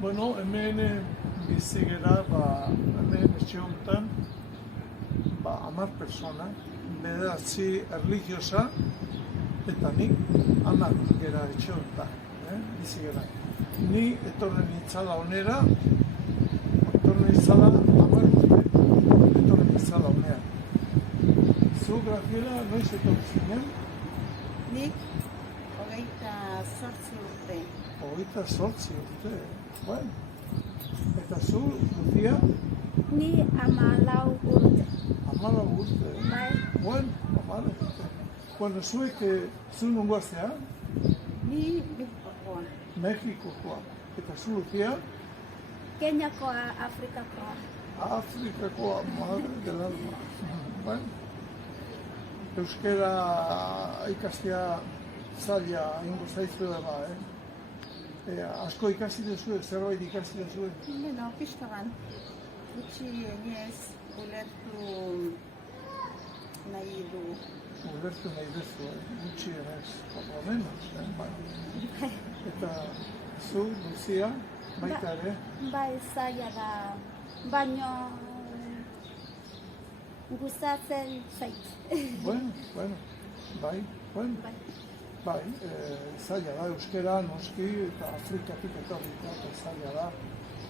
Bueno, hemen bizi gera, hemen etxe honetan, 10 persona, bederatzi erlijiosa, eta nik 10 gera etxe honetan, bizi gera. Ni etorren nintzala onera, etorren nintzala 10 urte, etorren nintzala onera. Zu, Graziela, noiz etorren zinen? Nik 28 urte. 28 urte, bueno. Eta zu, Lucía? Ni 14 urte. 14 urte. Bai. Bueno, 14 urte. Bueno, zuek, zu nungoa zea? Ni Mexikokoa. Mexikokoa. Eta zu, Lucía? Keniakoa, Afrikakoa. Afrikakoa, madre del alma. Bueno, euskera ikastea zaila ingo zaizuela ba, asko ikasi duzue, zerbait ikasi duzue? Beno, pixka bat. Gutxi eniez ulertu nahi dugu. Ulertu nahi duzu, gutxi enez, por lo menos, bai. Eta zu, Lucia, baita ere? Bai, zaila da, baino gustatzen zait. Bueno, bai, bueno. Bai, zaila da, euskera, noski, eta Afrikatik etorrita, eta zaila da.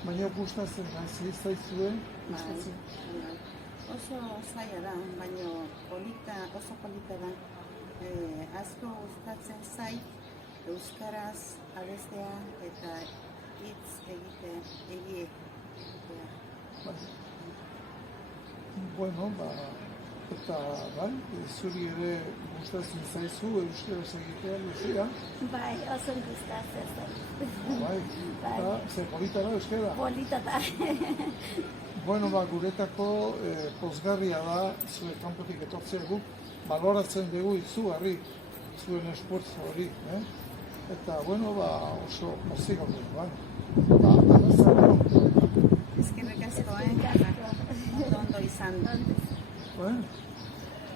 Baina gustatzen da, zaizue, gustatzen. Oso zaila da, baina oso polita da. Asko gustatzen zait euskaraz abestea eta hitz egitea. Bueno, eta bai, zuri ere gustatzen zaizu euskaraz egitea, Lucia? Bai, oso gustatzen zait. Bai, eta zer polita da euskara? Polita da. Bueno, guretako pozgarria da, zure kanpotik etortzea guk, baloratzen dugu izugarri, zuen esfuerzo hori, Eta, bueno, oso pozik hori, bai. Eskerrik asko, ondo izan. Bueno.